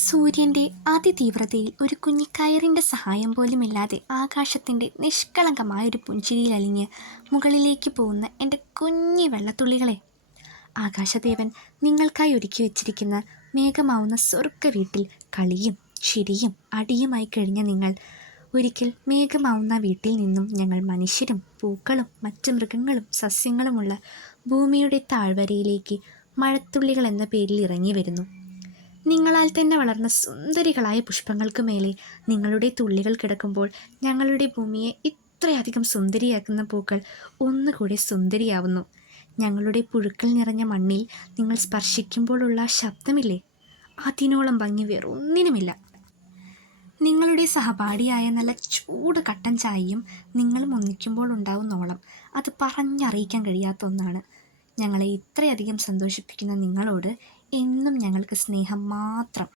സൂര്യൻ്റെ അതിതീവ്രതയിൽ ഒരു കുഞ്ഞിക്കയറിൻ്റെ സഹായം പോലുമില്ലാതെ ആകാശത്തിൻ്റെ നിഷ്കളങ്കമായൊരു പുഞ്ചിരിയിൽ അലിഞ്ഞ് മുകളിലേക്ക് പോകുന്ന എൻ്റെ കുഞ്ഞി വെള്ളത്തുള്ളികളെ, ആകാശദേവൻ നിങ്ങൾക്കായി ഒരുക്കി വച്ചിരിക്കുന്ന മേഘമാവുന്ന സ്വർഗ്ഗ വീട്ടിൽ കളിയും ചിരിയും അടിയുമായി കഴിഞ്ഞ നിങ്ങൾ, ഒരിക്കൽ മേഘമാവുന്ന വീട്ടിൽ നിന്നും ഞങ്ങൾ മനുഷ്യരും പൂക്കളും മറ്റ് മൃഗങ്ങളും സസ്യങ്ങളുമുള്ള ഭൂമിയുടെ താഴ്വരയിലേക്ക് മഴത്തുള്ളികൾ എന്ന പേരിൽ ഇറങ്ങി വരുന്നു. നിങ്ങളാൽ തന്നെ വളർന്ന സുന്ദരികളായ പുഷ്പങ്ങൾക്ക് മേലെ നിങ്ങളുടെ തുള്ളികൾ കിടക്കുമ്പോൾ ഞങ്ങളുടെ ഭൂമിയെ ഇത്രയധികം സുന്ദരിയാക്കുന്ന പൂക്കൾ ഒന്നുകൂടി സുന്ദരിയാവുന്നു. ഞങ്ങളുടെ പുഴുക്കൾ നിറഞ്ഞ മണ്ണിൽ നിങ്ങൾ സ്പർശിക്കുമ്പോഴുള്ള ശബ്ദമില്ലേ, അതിനോളം ഭംഗി വേറൊന്നിനുമില്ല. നിങ്ങളുടെ സഹപാഠിയായ നല്ല ചൂട് കട്ടൻ ചായയും നിങ്ങളും ഒന്നിക്കുമ്പോൾ ഉണ്ടാവുന്നോളം അത് പറഞ്ഞറിയിക്കാൻ കഴിയാത്ത ഒന്നാണ്. ഞങ്ങളെ ഇത്രയധികം സന്തോഷിപ്പിക്കുന്ന നിങ്ങളോട് എന്നും ഞങ്ങൾക്ക് സ്നേഹം മാത്രം.